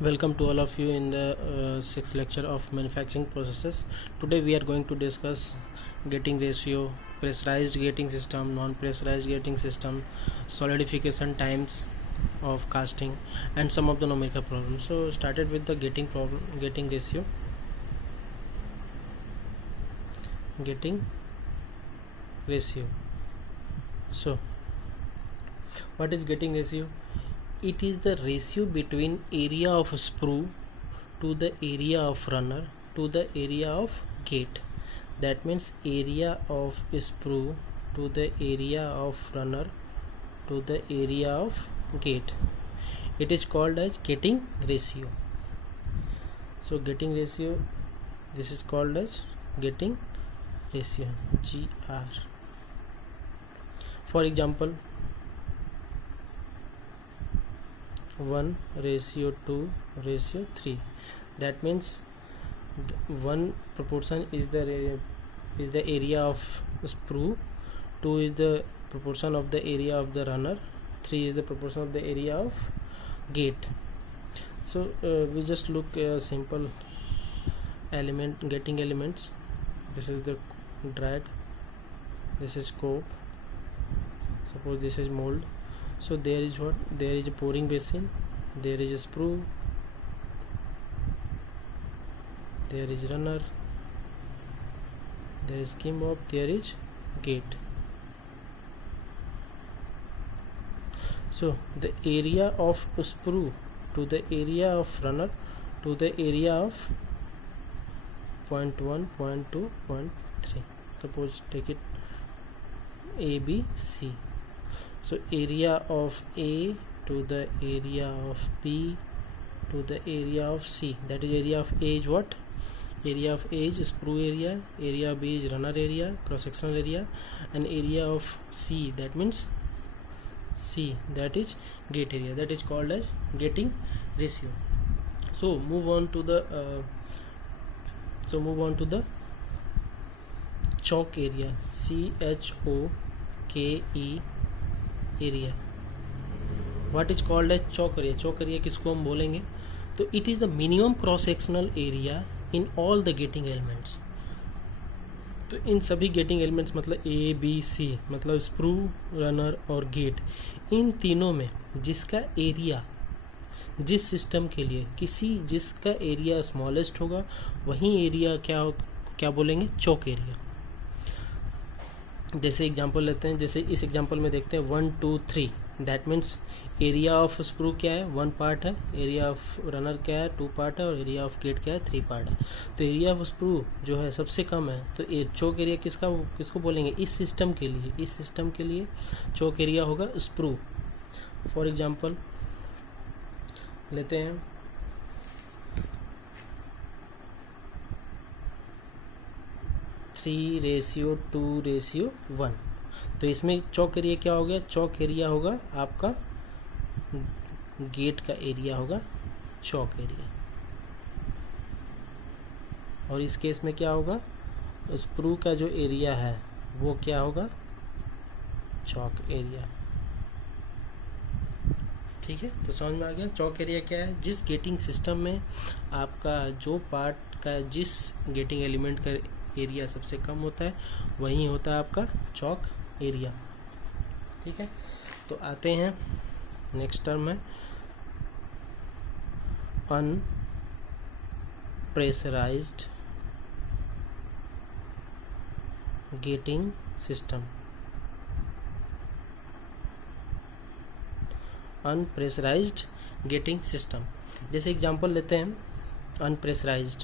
Welcome to all of you in the sixth lecture of manufacturing processes. Today we are going to discuss gating ratio, pressurized gating system, non-pressurized gating system, solidification times of casting, and some of the numerical problems. So started with the gating ratio. Gating ratio. So what is gating ratio? It is the ratio between area of sprue to the area of runner to the area of gate. That means area of sprue to the area of runner to the area of gate. It is called as gating ratio. So gating ratio, this is called as gating ratio, GR. For example, 1:2:3. That means 1 proportion is the area of sprue, 2 is the proportion of the area of the runner, 3 is the proportion of the area of gate. So we just look simple gating elements. This is the drag, this is scope, suppose this is mold. So there is a pouring basin, there is a sprue, there is runner, there is skim bob, there is gate. So the area of sprue to the area of runner to the area of 0.1, 0.2, 0.3. Suppose take it A, B, C. So area of A to the area of B to the area of C, that is area of A is what? Area of A is sprue area, area of B is runner area, cross sectional area, and area of C, that means C, that is gate area. That is called as gating ratio. So move on to the choke area, CHOKE area. What is called as choke area? Choke area किसको हम बोलेंगे? तो it is the minimum cross sectional area in all the gating elements. तो इन सभी getting elements मतलब A, B, C, मतलब sprue, runner और gate, इन तीनों में जिसका एरिया जिस सिस्टम के लिए जिसका एरिया स्मॉलेस्ट होगा वही एरिया क्या बोलेंगे? चौक एरिया. जैसे एग्जांपल लेते हैं, जैसे इस एग्जांपल में देखते हैं 1, 2, 3. That means area of sprue क्या है? 1 पार्ट है, एरिया ऑफ रनर क्या है? 2 पार्ट है, और एरिया ऑफ गेट क्या है? 3 पार्ट है. तो एरिया ऑफ स्प्रू जो है सबसे कम है, तो चौक एरिया किसको बोलेंगे? इस सिस्टम के लिए चौक एरिया होगा स्प्रू. फॉर एग्जांपल लेते हैं 3:2:1. तो इसमें चौक एरिया क्या हो गया? चौक एरिया होगा आपका गेट का एरिया होगा चौक एरिया, और इस केस में क्या होगा? स्प्रू का जो एरिया है वो क्या होगा? चौक एरिया. ठीक है, तो समझ में आ गया. चौक एरिया क्या है? जिस गेटिंग सिस्टम में आपका जो पार्ट का जिस गेटिंग एलिमेंट का एरिया सबसे कम होता है वही होता है आपका चौक एरिया. ठीक है, तो आते हैं नेक्स्ट टर्म है अनप्रेशराइज्ड गेटिंग सिस्टम. अनप्रेशराइज्ड गेटिंग सिस्टम, जैसे एग्जांपल लेते हैं अनप्रेशराइज्ड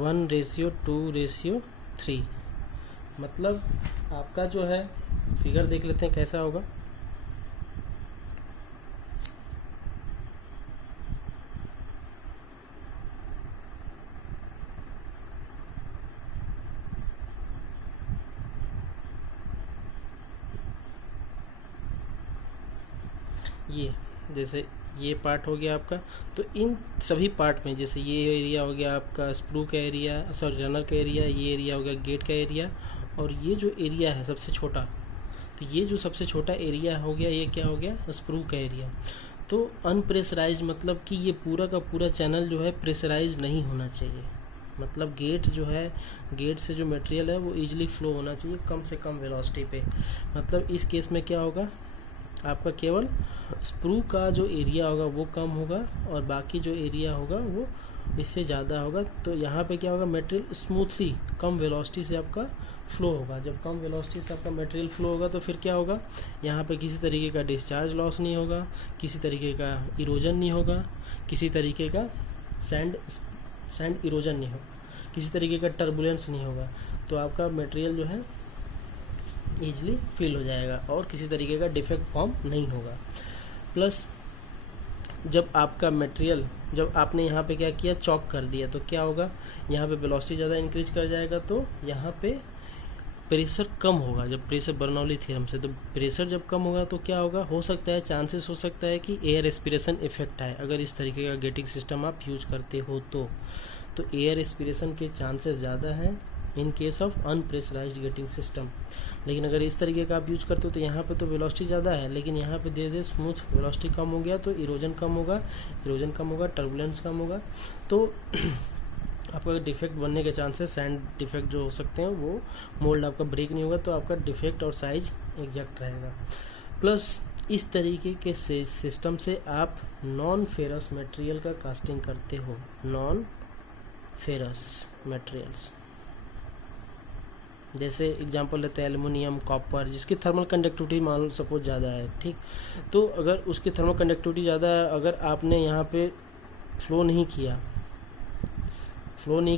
1:2:3. मतलब आपका जो है फिगर देख लेते हैं कैसा होगा. ये जैसे ये पार्ट हो गया आपका. तो इन सभी पार्ट में जैसे ये एरिया हो गया आपका स्प्रू का एरिया, सॉरी रनर का एरिया, ये एरिया हो गया गेट का एरिया, और ये जो एरिया है सबसे छोटा, तो ये जो सबसे छोटा एरिया हो गया ये क्या हो गया? स्प्रू का एरिया. तो अनप्रेशराइज मतलब कि ये पूरा का पूरा चैनल जो है प्रेशराइज नहीं होना चाहिए, मतलब गेट जो है, गेट से जो मटेरियल है वो इजीली फ्लो होना चाहिए कम से कम वेलोसिटी पे। मतलब इस केस में क्या होगा, आपका केवल स्प्रू का जो एरिया होगा वो कम होगा और बाकी जो एरिया होगा वो इससे ज़्यादा होगा। तो यहाँ पे क्या होगा, मटेरियल स्मूथली कम वेलोसिटी से आपका फ्लो होगा। जब कम वेलोसिटी से आपका मटेरियल फ्लो होगा तो फिर क्या होगा, यहाँ पे किसी तरीके का डिस्चार्ज लॉस नहीं होगा, किसी तरीके का इरोजन नहीं होगा, किसी तरीके का सैंड इरोजन नहीं होगा, किसी तरीके का टर्बुलेंस नहीं होगा। तो आपका मटेरियल जो है ईजिली फिल हो जाएगा और किसी तरीके का डिफेक्ट फॉर्म नहीं होगा। प्लस जब आपका मटेरियल, जब आपने यहाँ पे क्या किया, चॉक कर दिया, तो क्या होगा, यहाँ पे वेलोसिटी ज़्यादा इंक्रीज कर जाएगा तो यहाँ पे प्रेशर कम होगा। जब प्रेशर बर्नौली थ्योरम से, तो प्रेशर जब कम होगा तो क्या होगा, हो सकता है, चांसेस हो सकता है कि एयर एस्पिरेशन इफेक्ट आए। अगर इस तरीके का गेटिंग सिस्टम आप यूज करते हो तो एयर एस्पिरेशन के चांसेस ज़्यादा हैं in case of unpressurised gating system. लेकिन अगर इस तरीके का आप यूज करते हो तो यहाँ पे तो वेलोसिटी ज़्यादा है, लेकिन यहाँ पे धीरे धीरे स्मूथ वेलोसिटी कम हो गया तो इरोजन कम होगा, टर्बुलेंस कम होगा। तो आपका डिफेक्ट बनने के चांसेस, सैंड डिफेक्ट जो हो सकते हैं, वो मोल्ड आपका ब्रेक नहीं होगा, तो आपका डिफेक्ट और साइज एग्जैक्ट रहेगा। प्लस इस तरीके के सिस्टम से आप नॉन फेरस मटेरियल का कास्टिंग करते हो, नॉन फेरस मटेरियल्स, जैसे एग्जांपल लेते हैं एल्युमिनियम, कॉपर, जिसकी थर्मल कंडक्टिविटी मान लो सपोज ज़्यादा है, ठीक। तो अगर उसकी थर्मल कंडक्टिविटी ज़्यादा है, अगर आपने यहाँ पे फ्लो नहीं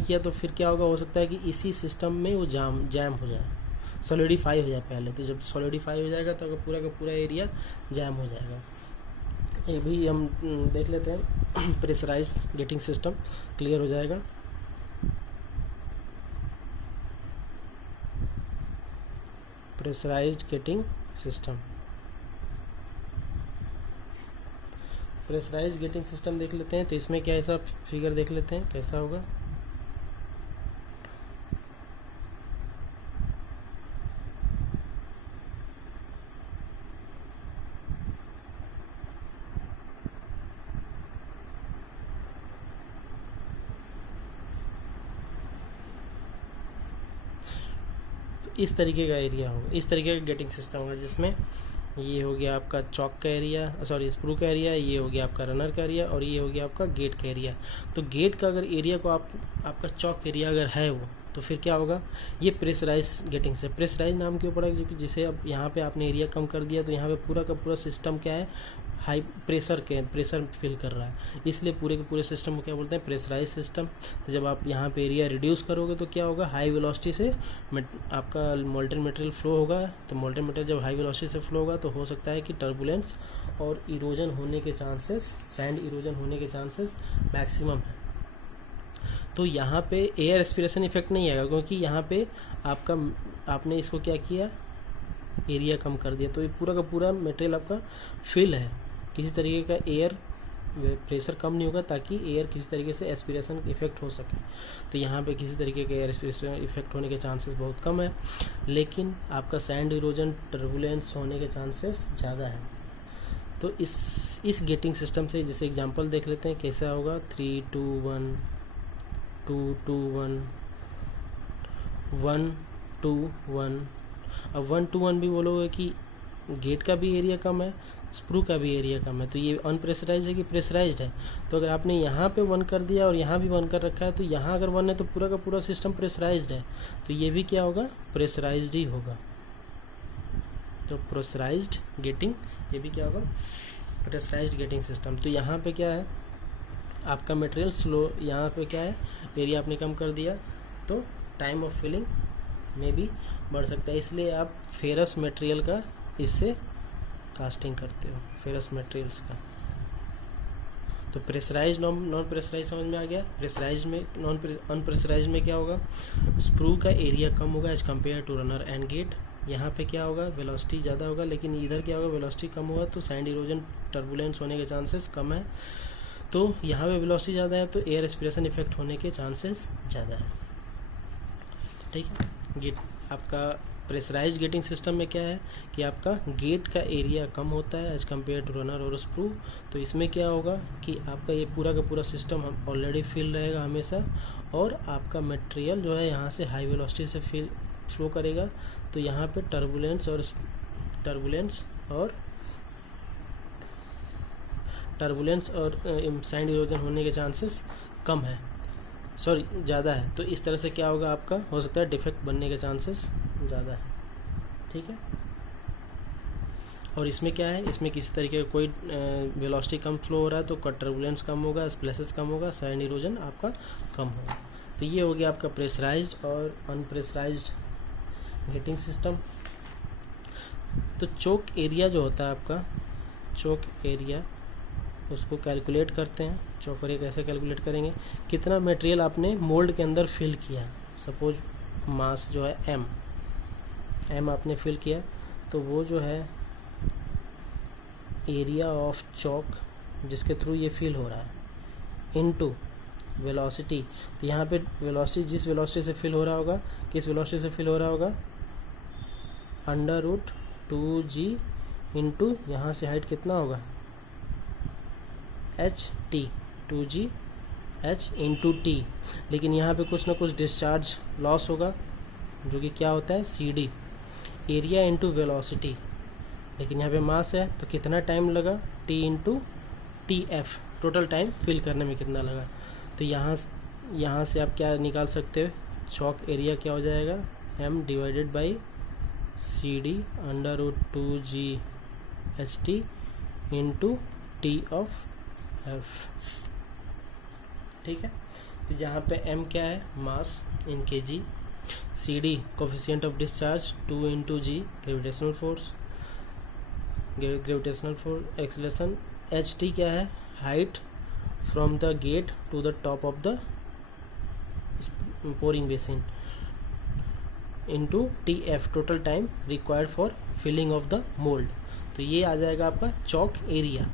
किया तो फिर क्या होगा, हो सकता है कि इसी सिस्टम में वो जैम हो जाए, सॉलिडिफाई हो जाए पहले। तो जब सॉलिडिफाई हो जाएगा तो अगर पूरा का पूरा एरिया जैम हो जाएगा। ये भी हम देख लेते हैं, प्रेशराइज गेटिंग सिस्टम क्लियर हो जाएगा। Pressurised gating system, pressurised gating system देख लेते हैं। तो इसमें क्या ऐसा फिगर देख लेते हैं कैसा होगा। इस तरीके का एरिया होगा, इस तरीके का गेटिंग सिस्टम होगा, जिसमें ये हो गया आपका चॉक का एरिया, सॉरी स्प्रू का एरिया, ये हो गया आपका रनर का एरिया और ये हो गया आपका गेट का एरिया। तो गेट का अगर एरिया को आपका चॉक एरिया अगर है वो, तो फिर क्या होगा, ये प्रेशराइज गेटिंग से, प्रेशराइज नाम क्यों पड़ा, क्योंकि जैसे अब यहाँ पे आपने एरिया कम कर दिया तो यहाँ पे पूरा का पूरा सिस्टम क्या है, हाई प्रेशर फिल कर रहा है, इसलिए पूरे के पूरे सिस्टम को क्या बोलते हैं, प्रेशराइज सिस्टम। तो जब आप यहाँ पे एरिया रिड्यूस करोगे तो क्या होगा, हाई वेलोसिटी से आपका मोल्टेन मटेरियल फ्लो होगा। तो मोल्टेन मटेरियल जब हाई वेलोसिटी से फ्लो होगा तो हो सकता है कि टर्बुलेंस और इरोजन होने के चांसेस, सैंड इरोजन होने के चांसेस मैक्सिमम है। तो यहाँ पे एयर एस्पिरेशन इफेक्ट नहीं आएगा, क्योंकि यहाँ पे आपने इसको क्या किया, एरिया कम कर दिया, तो ये पूरा का पूरा मटेरियल आपका फिल है, किसी तरीके का एयर प्रेशर कम नहीं होगा ताकि एयर किसी तरीके से एस्पिरेशन इफेक्ट हो सके। तो यहाँ पे किसी तरीके के एयर एस्पिरेशन इफेक्ट होने के चांसेस बहुत कम है, लेकिन आपका सैंड इरोजन, टर्बुलेंस होने के चांसेस ज़्यादा है। तो इस गेटिंग सिस्टम से जैसे एग्जांपल देख लेते हैं कैसा होगा, 3 2 1 2 2 1 1 2 1। अब 1 2 1 भी बोलोगे कि गेट का भी एरिया कम है, स्प्रू का भी एरिया कम है, तो ये अनप्रेशराइज है कि प्रेशराइज्ड है। तो अगर आपने यहाँ पे 1 कर दिया और यहाँ भी 1 कर रखा है, तो यहाँ अगर 1 है तो पूरा का पूरा सिस्टम प्रेशराइज्ड है, तो ये भी क्या होगा, प्रेशराइज्ड ही होगा। तो प्रेशराइज्ड गेटिंग, ये भी क्या होगा, प्रेशराइज्ड गेटिंग सिस्टम। तो यहाँ पे क्या है, आपका मटेरियल स्लो, यहाँ पे क्या है, एरिया आपने कम कर दिया तो टाइम ऑफ फिलिंग में भी बढ़ सकता है, इसलिए आप फेरस मटेरियल का इससे कास्टिंग करते हो, फेरस मटेरियल्स का। तो प्रेशराइज नॉन प्रेशराइज समझ में आ गया। प्रेशराइज में अनप्रेशराइज में क्या होगा, स्प्रू का एरिया कम होगा as compare to runner and gate. यहाँ पे क्या होगा, वेलोसिटी ज़्यादा होगा, लेकिन इधर क्या होगा, वेलोसिटी कम होगा तो सैंड इरोजन, टर्बुलेंस होने के चांसेस कम है। तो यहाँ पे वेलोसिटी ज़्यादा है तो एयर एस्पिरेशन इफेक्ट होने के चांसेस ज़्यादा है, ठीक है। गेट आपका प्रेशराइज्ड गेटिंग सिस्टम में क्या है कि आपका गेट का एरिया कम होता है एज कम्पेयर टू रनर और स्प्रू। तो इसमें क्या होगा कि आपका ये पूरा का पूरा सिस्टम ऑलरेडी फिल रहेगा हमेशा, और आपका मटेरियल जो है यहाँ से हाई वेलोसिटी से फ्लो करेगा। तो यहाँ पे टर्बुलेंस और सैंड इरोजन होने के चांसेस कम है, ज़्यादा है। तो इस तरह से क्या होगा, आपका हो सकता है डिफेक्ट बनने के चांसेस ज़्यादा है, ठीक है। और इसमें क्या है, इसमें किसी तरीके का कोई वेलोसिटी कम फ्लो हो रहा है तो टर्बुलेंस कम होगा, स्प्लैशेस कम होगा, सैंड इरोजन आपका कम होगा। तो ये हो गया आपका प्रेशराइज्ड और अनप्रेशराइज्ड गेटिंग सिस्टम। तो चोक एरिया जो होता है आपका, चोक एरिया उसको कैलकुलेट करते हैं। चोक एरिया कैसे कैलकुलेट करेंगे, कितना मटेरियल आपने मोल्ड के अंदर फिल किया। सपोज मास जो है एम आपने फिल किया, तो वो जो है एरिया ऑफ चौक जिसके थ्रू ये फिल हो रहा है इनटू वेलोसिटी। तो यहाँ पे वेलोसिटी जिस वेलोसिटी से फिल हो रहा होगा, किस वेलोसिटी से फिल हो रहा होगा, √2g इंटू यहाँ से हाइट कितना होगा ht, 2g h into T. लेकिन यहाँ पे कुछ ना कुछ डिस्चार्ज लॉस होगा जो कि क्या होता है cd, एरिया इंटू वेलोसिटी। लेकिन यहाँ पे मास है तो कितना टाइम लगा, t into T F, total time fill करने में कितना लगा। तो यहाँ से आप क्या निकाल सकते हो, चौक एरिया क्या हो जाएगा, m divided by cd √2g ht into T of F, ठीक है। तो जहाँ पे m क्या है, mass in kg, cd coefficient of discharge 2 into g gravitational force acceleration, ht क्या है, height from the gate to the top of the pouring basin into T F, total time required for filling of the mould. तो ये आ जाएगा आपका choke area.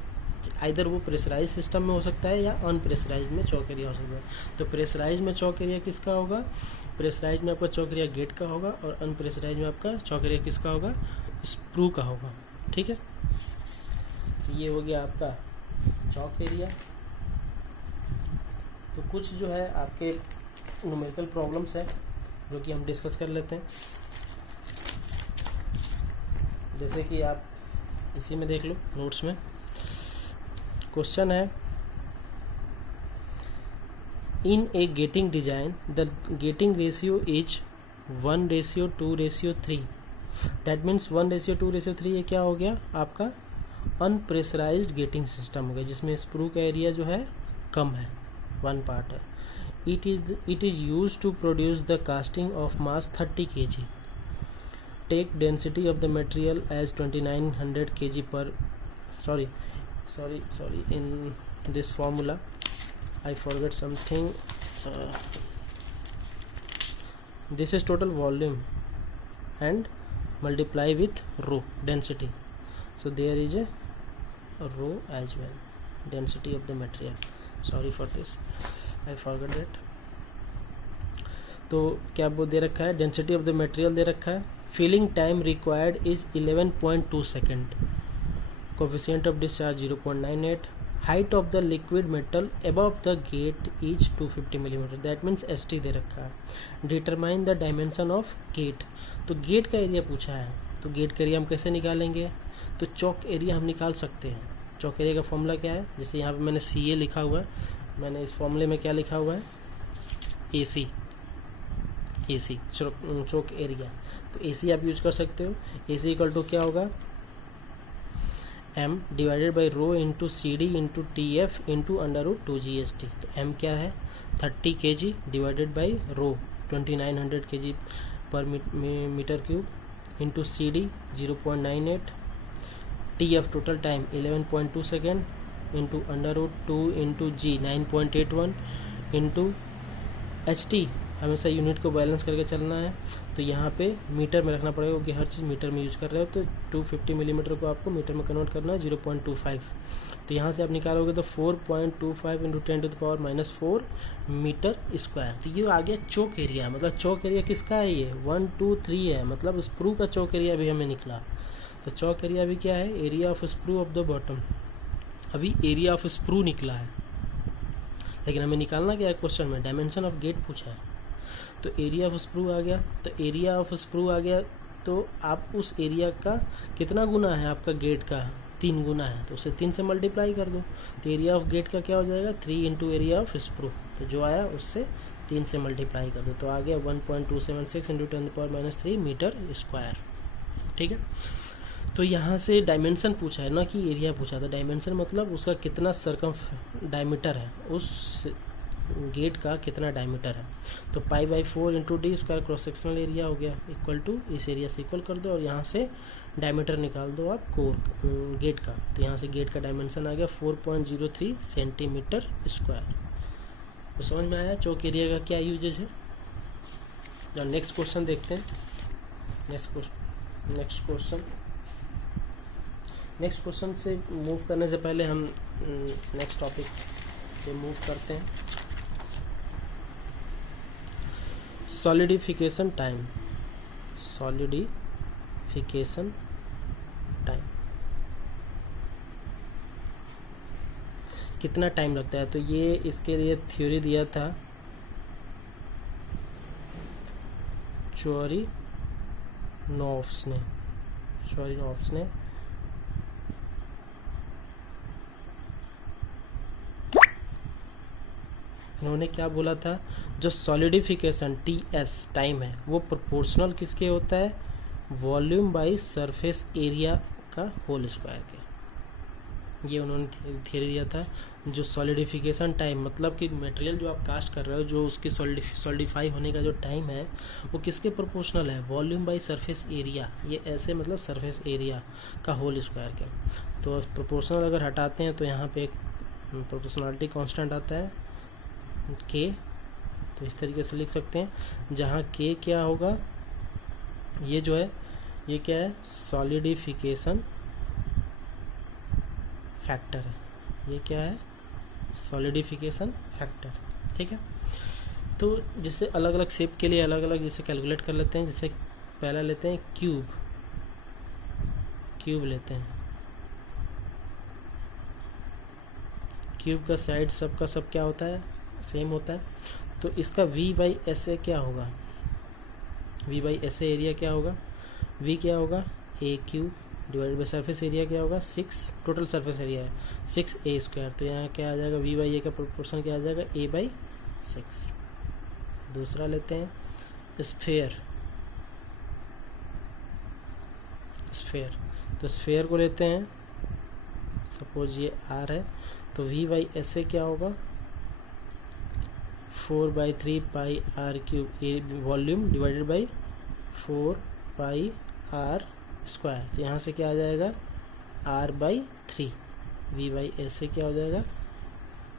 Either वो pressurise system में हो सकता है या अनप्रेशराइज में चौक एरिया हो सकता है। तो प्रेशराइज में चौक एरिया किसका होगा, प्रेशराइज में आपका चौक एरिया गेट का होगा, और अनप्रेशराइज में आपका चौक एरिया किसका होगा, स्प्रू का होगा, ठीक है। तो ये हो गया आपका चौक एरिया। तो कुछ जो है आपके न्यूमेरिकल प्रॉब्लम्स है जो कि हम डिस्कस कर लेते हैं। जैसे कि आप इसी में देख लो नोट्स में, क्वेश्चन है, in a gating design the gating ratio is 1:2:3। That means 1:2:3 ये क्या हो गया आपका अनप्रेशराइज्ड गेटिंग सिस्टम हो गया, जिसमें स्प्रू का एरिया जो है कम है, 1 पार्ट है। It is used to produce the casting of mass 30 kg। Take density of the material as 2900 kg पर sorry in this formula I forgot something. This is total volume and multiply with rho density, so there is a rho as well, density of the material. Sorry for this, I forgot that. तो क्या वो दे रखा है, density of the material दे रखा है, filling time required is 11.2 second, coefficient of discharge 0.98, height of the liquid metal above the gate is 250 millimetre, that means ST दे रखा है। Determine the dimension of gate, तो गेट का area पूछा है, तो गेट का एरिया हम कैसे निकालेंगे, तो चौक एरिया हम निकाल सकते हैं। चौक एरिया का फॉर्मूला क्या है, जैसे यहाँ पे मैंने CA लिखा हुआ है, मैंने इस फॉर्मूले में क्या लिखा हुआ है, AC चौक एरिया, तो AC आप यूज कर सकते हो। AC इक्वल टू क्या होगा, m divided by rho into CD into TF into √2GST। तो m क्या है 30 kg divided by rho 2900 kg per metre cube into CD 0.98, TF total time 11.2 second into √2 into G 9.81 into HT, हमेशा unit को balance करके चलना है। तो यहाँ पे मीटर में रखना पड़ेगा क्योंकि हर चीज़ मीटर में यूज कर रहे हो। तो 250 मिलीमीटर को आपको मीटर में कन्वर्ट करना है 0.25 तो यहाँ से आप निकालोगे तो 4.25 इंटू 10⁻⁻4 मीटर स्क्वायर। तो ये आ गया चौक एरिया, मतलब चौक एरिया किसका है, ये 1 2 3 है, मतलब स्प्रू का चौक एरिया भी हमें निकला। तो चौक एरिया भी क्या है, area of sprue of the bottom. अभी एरिया ऑफ स्प्रू निकला है, लेकिन हमें निकालना क्या है क्वेश्चन में, डायमेंशन ऑफ गेट पूछा है। तो एरिया ऑफ स्प्रू आ गया, तो एरिया ऑफ स्प्रू आ गया, तो आप उस एरिया का कितना गुना है, आपका गेट का 3 गुना है, तो उसे 3 से मल्टीप्लाई कर दो। तो एरिया ऑफ गेट का क्या हो जाएगा, 3 इंटू एरिया ऑफ स्प्रू, तो जो आया उससे 3 से मल्टीप्लाई कर दो, तो आ गया 1.276 इंटू 10⁻³ मीटर स्क्वायर। ठीक है, तो यहाँ से डायमेंशन पूछा है ना कि एरिया पूछा था। डायमेंशन मतलब उसका कितना डायमीटर है, उस गेट का कितना डायमीटर है। तो π/4 into d square cross sectional area हो गया, इक्वल टू इस एरिया से इक्वल कर दो और यहाँ से डायमीटर निकाल दो आप कोर गेट का। तो यहाँ से गेट का डायमेंशन आ गया 4.03 सेंटीमीटर स्क्वायर। तो समझ में आया चौक एरिया का क्या यूजेज है। और नेक्स्ट क्वेश्चन देखते हैं। नेक्स्ट क्वेश्चन से मूव करने से पहले हम नेक्स्ट टॉपिक पे मूव करते हैं। Solidification time. कितना टाइम लगता है, तो ये इसके लिए थ्योरी दिया था चोरिनोव्स ने। उन्होंने क्या बोला था, जो सॉलिडिफिकेशन TS टाइम है वो प्रोपोर्शनल किसके होता है, वॉल्यूम बाय सरफेस एरिया का होल स्क्वायर के। ये उन्होंने थियरी दिया था। जो सॉलिडिफिकेशन टाइम मतलब कि मटेरियल जो आप कास्ट कर रहे हो, जो उसकी सॉलिडिफाई होने का जो टाइम है वो किसके प्रोपोर्शनल है, वॉल्यूम बाय सरफेस एरिया। ये ऐसे मतलब सरफेस एरिया का होल स्क्वायर के। तो प्रोपोर्शनल अगर हटाते हैं तो यहाँ पे एक प्रोपोर्शनलिटी कांस्टेंट आता है K, तो इस तरीके से लिख सकते हैं, जहाँ K क्या होगा, ये जो है ये क्या है, सॉलिडिफिकेशन फैक्टर है। ये क्या है, सॉलिडिफिकेशन फैक्टर। ठीक है, तो जैसे अलग अलग शेप के लिए अलग अलग जैसे कैलकुलेट कर लेते हैं। जैसे पहला लेते हैं क्यूब लेते हैं। क्यूब का साइड सब का सब क्या होता है, सेम होता है। तो इसका V/SA क्या होगा, V/SA एरिया क्या होगा, V क्या होगा, AQ divided by surface area क्या होगा 6, टोटल सरफेस एरिया है 6A²। तो यहाँ क्या आ जाएगा, V/A का प्रोपोर्शन क्या आ जाएगा, A/6। दूसरा लेते हैं स्फेयर। तो स्फेयर को लेते हैं, सपोज ये R है, तो V/SA क्या होगा 4/3 πr³ volume divided by 4πr²। तो यहाँ से क्या आ जाएगा R/3। V/SA क्या हो जाएगा,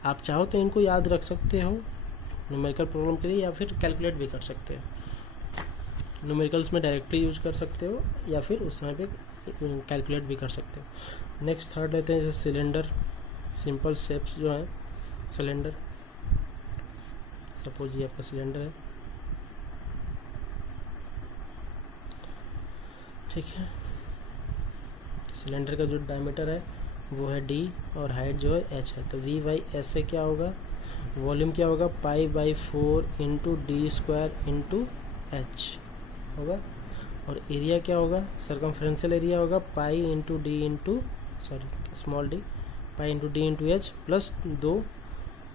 आप चाहो तो इनको याद रख सकते हो न्यूमेरिकल प्रॉब्लम के लिए, या फिर कैलकुलेट भी कर सकते हो। न्यूमेरिकल्स में डायरेक्टली यूज कर सकते हो या फिर उस समय पे कैलकुलेट भी कर सकते हो। नेक्स्ट थर्ड लेते हैं जैसे सिलेंडर। सिंपल शेप्स जो है सिलेंडर, सपोज ये आपका सिलेंडर है, ठीक है। सिलेंडर का जो डायमीटर है वो है D और हाइट जो है H है। तो V/SA क्या होगा, वॉल्यूम क्या होगा π/4 इंटू D² इंटू H होगा, और एरिया क्या होगा, सर्कमफ्रेंशियल एरिया होगा pi into D into H plus 2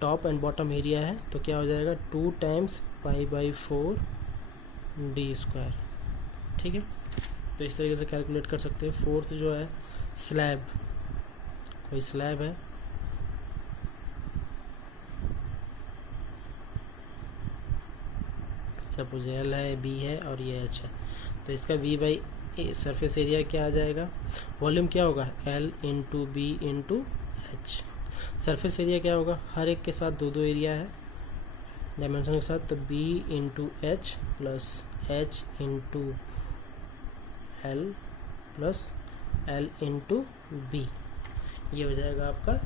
top and bottom area है, तो क्या हो जाएगा 2 टाइम्स π/4 D²। ठीक है, तो इस तरीके से कैलकुलेट कर सकते हैं। फोर्थ जो है स्लैब, कोई स्लैब है, सपोज L है, B है और ये H है, तो इसका V/A सरफेस एरिया क्या आ जाएगा, वॉल्यूम क्या होगा L into B into H। Surface area क्या होगा, हर एक के साथ 2 एरिया है डायमेंशन के साथ, तो B into H plus H into L plus L into B। ये हो जाएगा आपका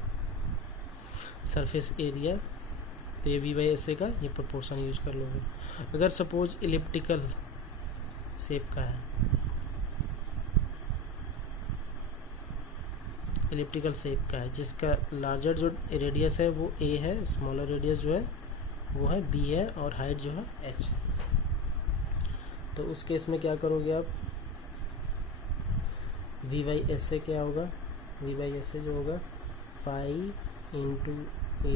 सरफेस एरिया। तो ये V/SA का ये प्रोपोर्शन यूज कर लोगे। अगर सपोज इलिप्टिकल शेप का है, इलिप्टिकल शेप का है जिसका लार्जर जो रेडियस है वो A है, स्मॉलर रेडियस जो है वो है B है, और हाइट जो है h है, तो उस केस में क्या करोगे आप, V/SA क्या होगा, V/SA जो होगा pi into A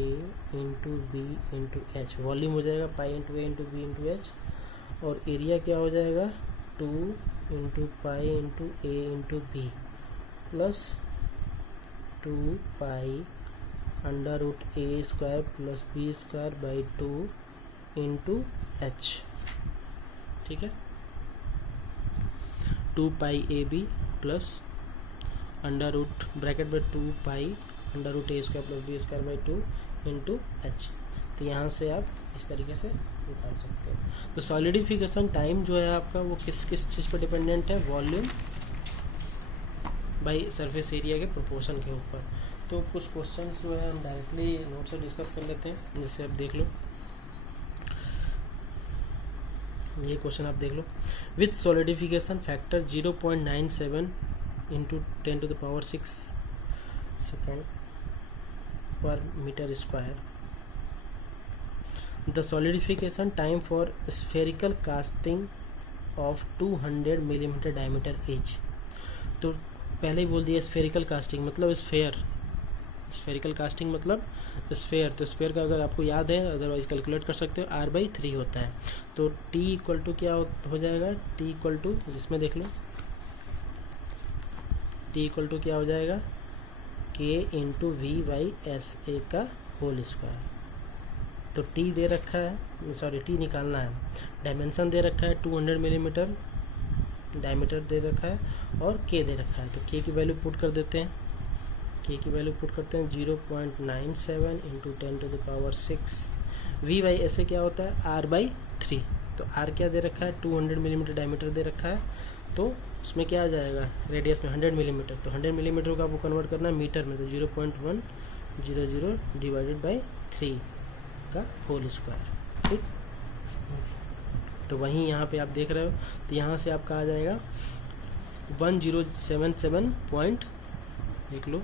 into B into H, volume हो जाएगा pi into A into B into H, और एरिया क्या हो जाएगा 2 into pi into A into B plus 2 pi under root A square plus B square by 2 into H। ठीक है, 2 pi AB plus under root bracket में 2 pi under root A square plus B square by 2 into H। तो यहाँ से आप इस तरीके से निकाल सकते हो। तो सॉलिडिफिकेशन टाइम जो है आपका वो किस किस चीज़ पर डिपेंडेंट है, वॉल्यूम बाई सरफेस एरिया के प्रोपोर्शन के ऊपर। तो कुछ क्वेश्चंस जो है हम डायरेक्टली नोट से डिस्कस कर लेते हैं, जैसे आप देख लो, ये क्वेश्चन आप देख लो, with solidification factor 0.97 into 10⁶ second per metre square, the solidification time for spherical casting of 200 millimetre diameter is. तो पहले ही बोल दिया स्फेरिकल कास्टिंग मतलब स्फेयर, स्फेरिकल कास्टिंग मतलब स्फेयर। तो स्फेयर का अगर आपको याद है, अदरवाइज कैलकुलेट कर सकते हो, R/3 होता है। तो T इक्वल टू क्या हो जाएगा, T इक्वल टू, इसमें देख लो, T इक्वल टू क्या हो जाएगा K इंटू V/SA का होल स्क्वायर। तो T दे रखा है, सॉरी T निकालना है, डायमेंशन दे रखा है 200 मिलीमीटर डायमीटर दे रखा है, और K दे रखा है। तो K की वैल्यू पुट कर देते हैं, K की वैल्यू पुट करते हैं 0.97 इंटू 10⁶। V/SA क्या होता है R/3। तो R क्या दे रखा है 200 मिलीमीटर डायमीटर दे रखा है, तो उसमें क्या आ जाएगा रेडियस में 100 मिलीमीटर। तो 100 मिलीमीटर को आपको कन्वर्ट करना है मीटर में, तो 0.100 डिवाइडेड बाई 3 का होल स्क्वायर। ठीक, तो वहीं यहाँ पे आप देख रहे हो, तो यहाँ से आपका आ जाएगा 1077 पॉइंट, देख लो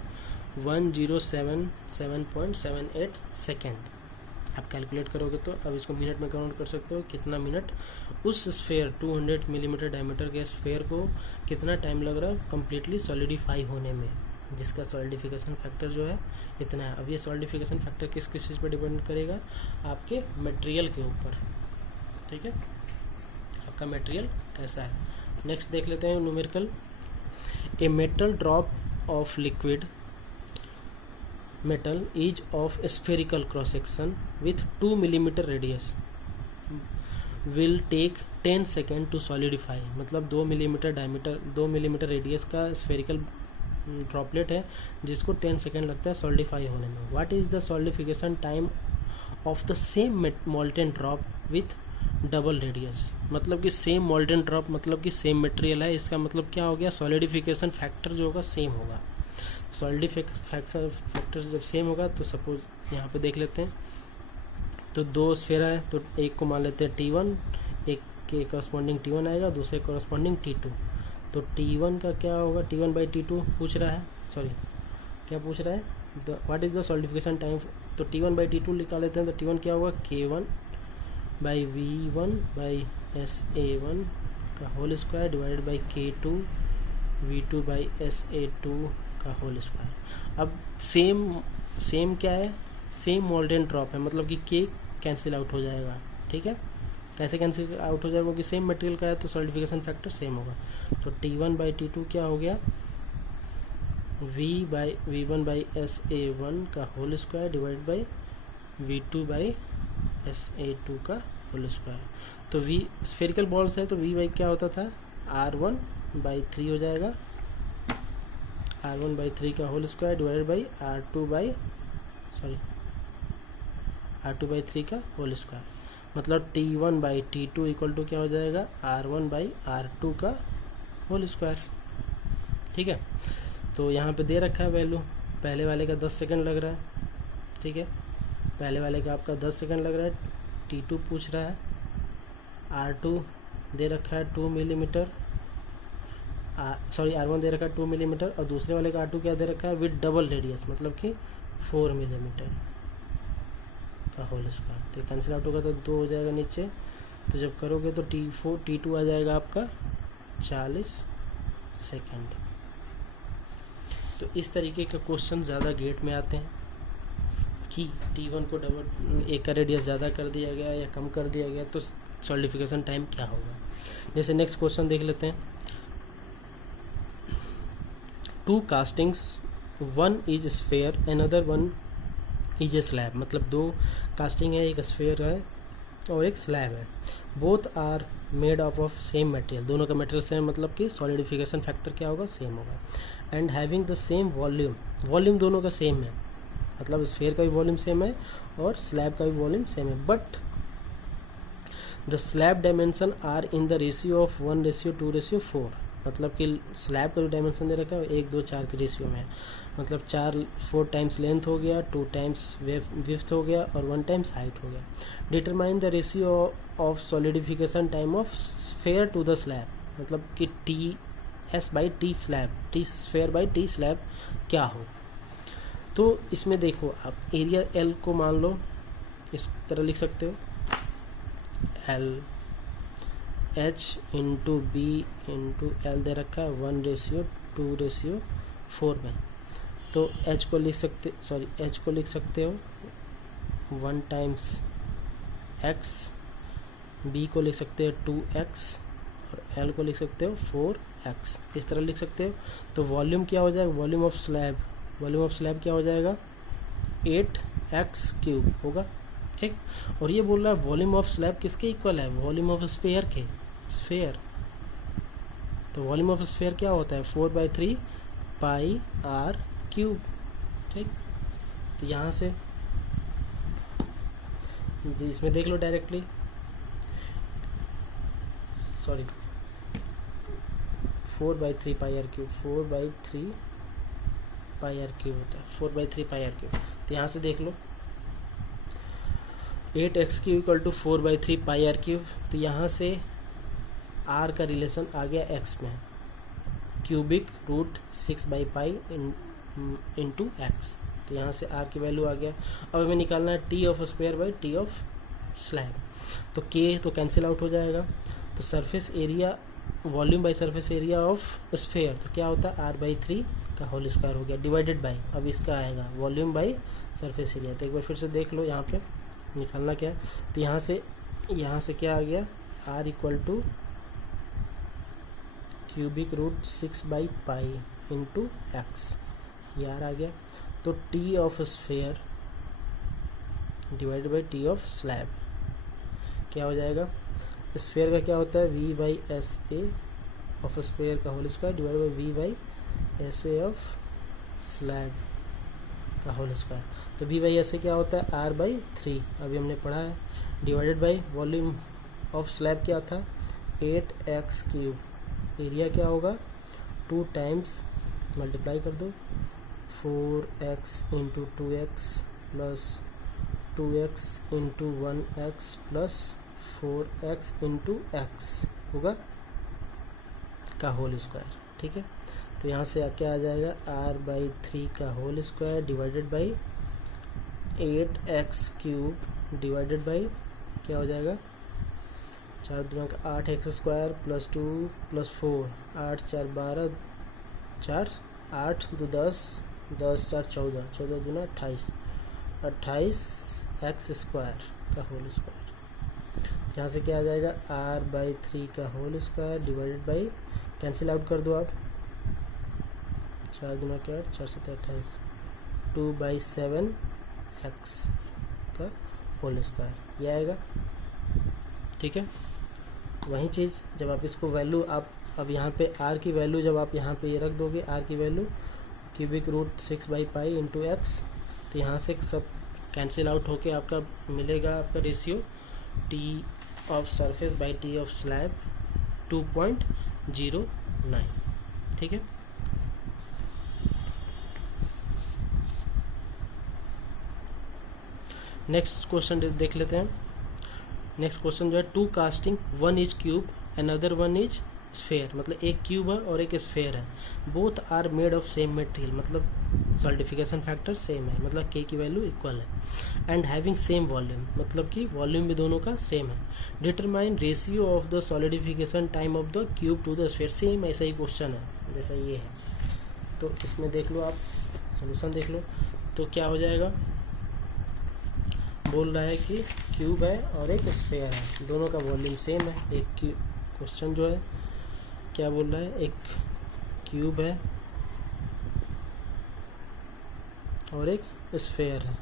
1077.78 सेकेंड। आप कैलकुलेट करोगे तो अब इसको मिनट में काउंट कर सकते हो, कितना मिनट उस स्फेयर 200 मिलीमीटर डायमीटर के स्फेयर को कितना टाइम लग रहा है कम्प्लीटली सॉलिडिफाई होने में, जिसका सॉलिडिफिकेशन फैक्टर जो है इतना है। अब ये सॉलिडिफिकेशन फैक्टर किस किस चीज़ पर डिपेंड करेगा, आपके मटेरियल के ऊपर। ठीक है, आपका मटेरियल कैसा है। नेक्स्ट देख लेते हैं numerical. A metal drop of liquid metal is of spherical cross section with 2 millimeter radius will take 10 second to solidify। मतलब 2 मिलीमीटर डायमीटर 2 मिलीमीटर रेडियस का स्फेरिकल ड्रॉपलेट है जिसको 10 सेकेंड लगता है सॉलिडिफाई होने में। What is the solidification time of the same molten drop with double radius. मतलब कि सेम मोल्टेन ड्रॉप मतलब कि सेम मटेरियल है, इसका मतलब क्या हो गया, सॉलिडिफिकेशन फैक्टर जो होगा सेम होगा। सॉलिडिफिकेशन फैक्टर जब सेम होगा तो सपोज यहाँ पे देख लेते हैं, तो दो स्फेयर है, तो एक को मान लेते हैं T1, एक के करस्पॉन्डिंग T1 आएगा, दूसरे करस्पॉन्डिंग T2। तो T1 का क्या होगा, T1/T2 पूछ रहा है, सॉरी क्या पूछ रहा है, what is the solidification time. तो T1/T2 निकाल लेते हैं, तो T1 क्या होगा K1/V1/SA1 का whole square divided by K2V2/SA2 का होल स्क्वायर। अब सेम क्या है, सेम मोल्टेन ड्रॉप है, मतलब कि K कैंसिल आउट हो जाएगा। ठीक है, कैसे कैंसिल आउट हो जाएगा, क्योंकि सेम मटेरियल का है तो सॉलिडिफिकेशन फैक्टर सेम होगा। तो T1/T2 क्या हो गया, V/V1/SA1 का whole square divide by V2/SA2 का होल स्क्वायर। तो V स्फेरिकल बॉल्स है तो V क्या होता था R1/3 हो जाएगा, R1/3 का whole square divided by R2/3 का होल स्क्वायर। मतलब T1/T2 इक्वल टू क्या हो जाएगा R1/R2 का होल स्क्वायर। ठीक है, तो यहाँ पे दे रखा है वैल्यू पहले वाले का 10 सेकंड लग रहा है, ठीक है, पहले वाले का आपका 10 सेकंड लग रहा है। T2 पूछ रहा है, R2 दे रखा है 2 मिलीमीटर, R1 दे रखा है 2 मिलीमीटर, और दूसरे वाले का R2 क्या दे रखा है, विद डबल रेडियस, मतलब कि 4 मिलीमीटर का होल स्क्वायर। तो कैंसिल आउट होगा तो 2 हो जाएगा नीचे, तो जब करोगे तो T2 आ जाएगा आपका 40 सेकंड। तो इस तरीके का क्वेश्चन ज़्यादा गेट में आते हैं कि T1 को डबल एक का रेडियस ज़्यादा कर दिया गया या कम कर दिया गया, तो सॉलिडिफिकेशन टाइम क्या होगा। जैसे नेक्स्ट क्वेश्चन देख लेते हैं। 2 castings, one is sphere another one is a slab, मतलब 2 कास्टिंग है, एक स्फेयर है और एक स्लैब है। Both are made of same material, दोनों का मटेरियल सेम, मतलब कि सॉलिडिफिकेशन फैक्टर क्या होगा, सेम होगा। And having the same volume, volume दोनों का सेम है, मतलब स्फेयर का भी वॉल्यूम सेम है और स्लैब का भी वॉल्यूम सेम है, but the slab dimension are in the ratio of 1:2:4, मतलब कि स्लैब का जो डायमेंशन दे रखा है 1, 2, 4 के रेशियो में है, मतलब 4 टाइम्स लेंथ हो गया, 2 टाइम्स विड्थ हो गया और 1 टाइम्स हाइट हो गया। Determine the ratio of solidification time of sphere to the slab, मतलब कि T slab, T sphere by T slab क्या हो। तो इसमें देखो आप एरिया L को मान लो इस तरह लिख सकते हो, L H into B into L दे रखा है 1:2:4 में, तो H को लिख सकते हो 1 टाइम्स X, B को लिख सकते हो 2X और L को लिख सकते हो 4X, इस तरह लिख सकते हो। तो वॉल्यूम क्या हो जाएगा, वॉल्यूम ऑफ स्लैब क्या हो जाएगा, 8x³ होगा, ठीक। और ये बोल रहा है वॉल्यूम ऑफ स्लैब किसके इक्वल है, वॉल्यूम ऑफ स्फेयर के, स्फेयर। तो वॉल्यूम ऑफ स्फेयर क्या होता है, 4/3 πr³, ठीक। तो यहाँ से इसमें देख लो डायरेक्टली, 4/3 πr³, 4/3 πr³ होता है, 4/3 πr³। तो यहाँ से देख लो 8x³ = 4/3 πr³, तो यहाँ से r का रिलेशन आ गया x में, क्यूबिक रूट 6/π इंटू x, तो यहाँ से r की वैल्यू आ गया। अब हमें निकालना है T of square by T of slab, तो k तो कैंसिल आउट हो जाएगा, तो surface area volume by surface area of sphere, तो क्या होता है r/3 का होल स्क्वायर हो गया, डिवाइडेड बाई, अब इसका आएगा वॉल्यूम बाई सरफेस एरिया। तो एक बार फिर से देख लो, यहाँ पे निकालना क्या है, तो यहाँ से क्या आ गया, r = cubic root 6/π into x, ये r आ गया। तो T of sphere divided by T of slab क्या हो जाएगा, स्फेयर का क्या होता है, V/SA ऑफ स्फेयर का whole square divided by V/SA of slab का होल स्क्वायर। तो V/SA क्या होता है, r/3, अभी हमने पढ़ा है, divided by volume of slab क्या था, 8x³, एरिया क्या होगा, 2 टाइम्स मल्टीप्लाई कर दो, 4x into 2x plus 2x into 1x plus 4x into x होगा का होल स्क्वायर, ठीक है। तो यहाँ से क्या आ जाएगा, r/3 का whole square divided by 8x³ divided by क्या हो जाएगा, 4 दूना का 8x² प्लस 2 प्लस 4, 8 4 12, 4 8 2 10, 10 4 14, 14 दूना 28, 28x² का होल स्क्वायर। यहाँ से क्या आ जाएगा, r/3 का whole square divided by, cancel out कर दो आप, 4 दूना क्या 4 7 28, 2/7x का होल स्क्वायर, ये आएगा, ठीक है। वही चीज़ जब आप इसको वैल्यू आप अब यहाँ पे r की वैल्यू जब आप यहाँ पे ये रख दोगे, r की value cubic root 6/π into x, तो यहाँ से सब कैंसिल आउट होके आपका मिलेगा, आपका ratio T of surface by T of slab 2.09, ठीक है। नेक्स्ट क्वेश्चन देख लेते हैं। नेक्स्ट क्वेश्चन जो है, two casting, one is cube another one is sphere, मतलब एक क्यूब है और एक स्फेयर है, both are made of same material, मतलब सॉलिडिफिकेशन फैक्टर सेम है, मतलब के की वैल्यू इक्वल है, एंड हैविंग सेम वॉल्यूम, मतलब कि वॉल्यूम भी दोनों का सेम है। Determine ratio of the solidification time of the cube to the sphere, same ऐसा ही क्वेश्चन है जैसा ये है। तो इसमें देख लो, आप सोल्यूशन देख लो, तो क्या हो जाएगा, बोल रहा है कि क्यूब है और एक स्फेयर है, दोनों का वॉल्यूम सेम है। एक क्वेश्चन जो है क्या बोल रहा है, एक क्यूब है और एक स्फेयर है,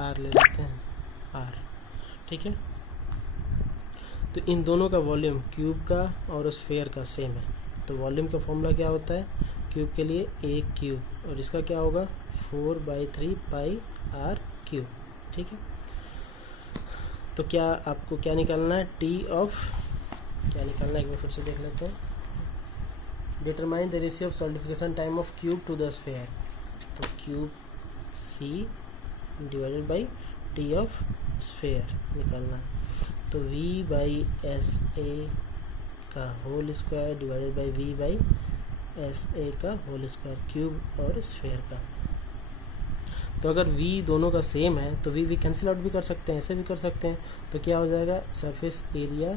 आर ले लेते हैं, आर, ठीक है। तो इन दोनों का वॉल्यूम क्यूब का और स्फेयर का सेम है, तो वॉल्यूम का फॉर्मूला क्या होता है क्यूब के लिए, एक क्यूब, और इसका क्या होगा 4/3 पाई आर क्यूब, ठीक है। तो क्या आपको क्या निकालना है, टी ऑफ, क्या निकालना है एक बार फिर से देख लेते हैं। Determine the ratio of solidification time of cube to the sphere, तो cube C divided by T of sphere निकालना है, तो v बाई एस ए का whole square divided by v by S A का होल स्क्वायर, क्यूब और sphere का। तो अगर v दोनों का सेम है तो v कैंसिल आउट भी कर सकते हैं, ऐसे भी कर सकते हैं, तो क्या हो जाएगा सरफेस एरिया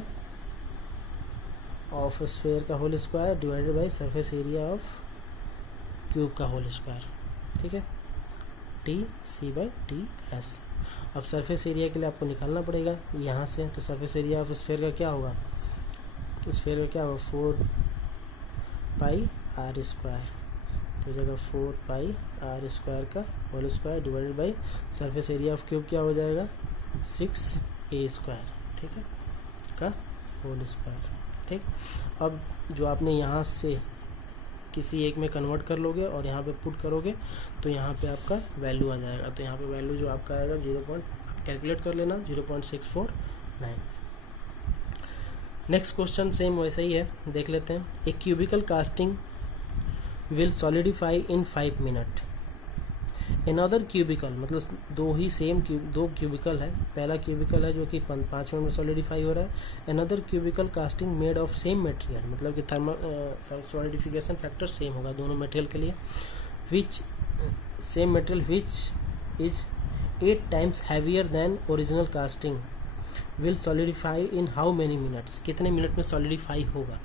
ऑफ स्फेयर का whole square divided by surface area of cube का होल स्क्वायर, ठीक है, T C by T S. अब सरफेस एरिया के लिए आपको निकालना पड़ेगा यहाँ से, तो सरफेस एरिया ऑफ स्फेयर का क्या होगा, स्फेयर का क्या होगा 4 पाई आर स्क्वायर, तो जगह 4 पाई आर स्क्वायर का whole square divided by surface area of cube क्या हो जाएगा 6a स्क्वायर, ठीक है, का होल स्क्वायर, ठीक। अब जो आपने यहाँ से किसी एक में कन्वर्ट कर लोगे और यहाँ पे पुट करोगे तो यहाँ पे आपका वैल्यू आ जाएगा, तो यहाँ पे वैल्यू जो आपका आएगा आप कैलकुलेट कर लेना 0.649। नेक्स्ट क्वेश्चन सेम वैसा ही है, देख लेते हैं। A cubical casting will solidify in 5 minute, another cubical, मतलब दो क्यूबिकल है, पहला क्यूबिकल है जो कि 5 मिनट में सॉलिडिफाई हो रहा है, another cubical casting made of same material, मतलब कि थर्मल सॉलिडिफिकेशन फैक्टर सेम होगा दोनों मटेरियल के लिए, which same material which is 8 times heavier than original casting will solidify in how many minutes, कितने मिनट में सॉलिडिफाई होगा।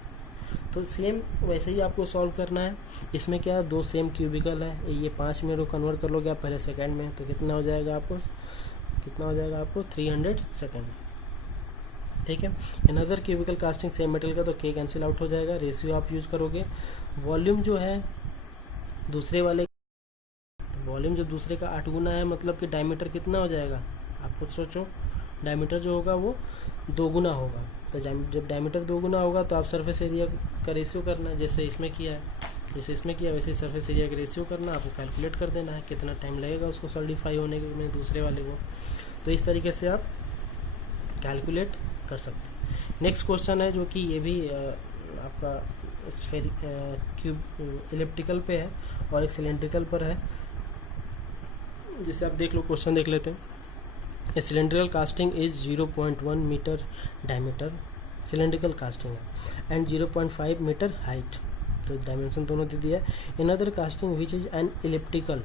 तो सेम वैसे ही आपको सॉल्व करना है। इसमें क्या है, दो सेम क्यूबिकल है, ये 5 मिनट को कन्वर्ट कर लोगे आप पहले सेकंड में, तो कितना हो जाएगा आपको 300 सेकंड, ठीक है। Another cubical casting same material का, तो के कैंसिल आउट हो जाएगा, रेशियो आप यूज करोगे। वॉल्यूम जो है दूसरे वाले, वॉल्यूम जो दूसरे का 8 गुना है, मतलब कि डायमीटर कितना हो जाएगा, आप खुद सोचो, डायमीटर जो होगा वो 2 गुना होगा, तो जब डायमीटर 2 गुना होगा तो आप सरफेस एरिया का रेशियो करना, जैसे इसमें किया वैसे सरफेस एरिया का रेशियो करना, आपको कैलकुलेट कर देना है कितना टाइम लगेगा उसको सॉलिडिफाई होने में दूसरे वाले को, तो इस तरीके से आप कैलकुलेट कर सकते हैं। नेक्स्ट क्वेश्चन है जो कि ये भी आपका क्यूब इलिप्टिकल पे है और एक सिलेंड्रिकल पर है, जिसे आप देख लो, क्वेश्चन देख लेते हैं। A cylindrical casting is 0.1 metre diameter, cylindrical casting है, एंड 0.5 मीटर हाइट, तो डायमेंशन दोनों दे दिया है। Another casting which is an elliptical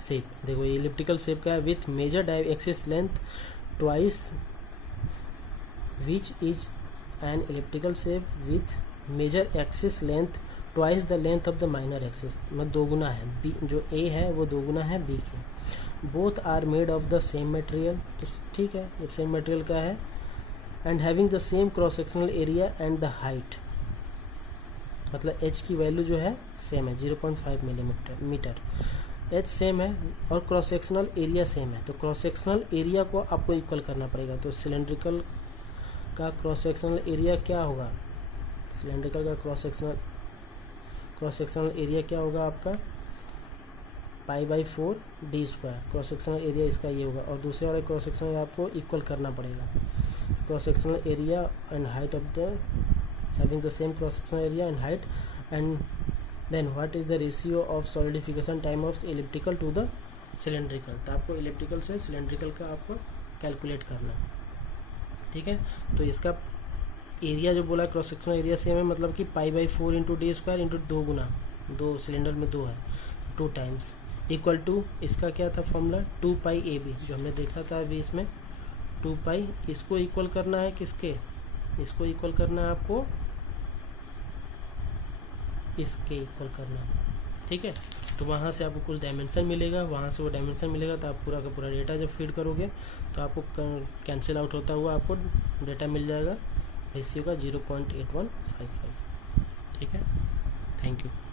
shape, देखो ये इलिप्टिकल शेप का है, विथ मेजर डाई axis length twice, which is an elliptical shape with major axis length twice the length of the minor axis, मतलब 2 गुना है, बी जो ए है वो 2 गुना है बी के। Both are made of the same material, तो ठीक है, जब सेम मटेरियल का है, and having the same cross sectional area and the height, मतलब एच की वैल्यू जो है सेम है 0.5 मिलीमीटर, एच सेम है और क्रॉस सेक्शनल एरिया सेम है, तो क्रॉस सेक्शनल एरिया को आपको इक्वल करना पड़ेगा। तो सिलेंड्रिकल का क्रॉस सेक्शनल एरिया क्या होगा, सिलेंड्रिकल का क्रॉस सेक्शनल एरिया क्या होगा आपका π/4 d square, cross sectional area इसका ये होगा, और दूसरे वाले क्रॉस सेक्शनल आपको इक्वल करना पड़ेगा। Cross sectional area and height of the having the same cross sectional area and height, and then what is the ratio of solidification time of elliptical to the cylindrical. तो आपको elliptical से cylindrical का आपको calculate करना है, ठीक है। तो इसका एरिया जो बोला क्रॉस सेक्शनल एरिया सेम है, मतलब कि π/4 इंटू डी स्क्वायर इंटू 2 गुना 2, सिलेंडर में 2 है, 2 टाइम्स इक्वल टू इसका क्या था फॉर्मूला 2πAB जो हमने देखा था अभी इसमें 2π, इसको इक्वल करना है किसके, इसको इक्वल करना है आपको इसके इक्वल करना है, ठीक है। तो वहाँ से आपको कुछ डायमेंशन मिलेगा, वहाँ से वो डायमेंशन मिलेगा तो आप पूरा का पूरा डेटा जब फीड करोगे तो आपको कैंसिल आउट होता हुआ आपको डेटा मिल जाएगा रेशियो का 0.8155, ठीक है। Thank you.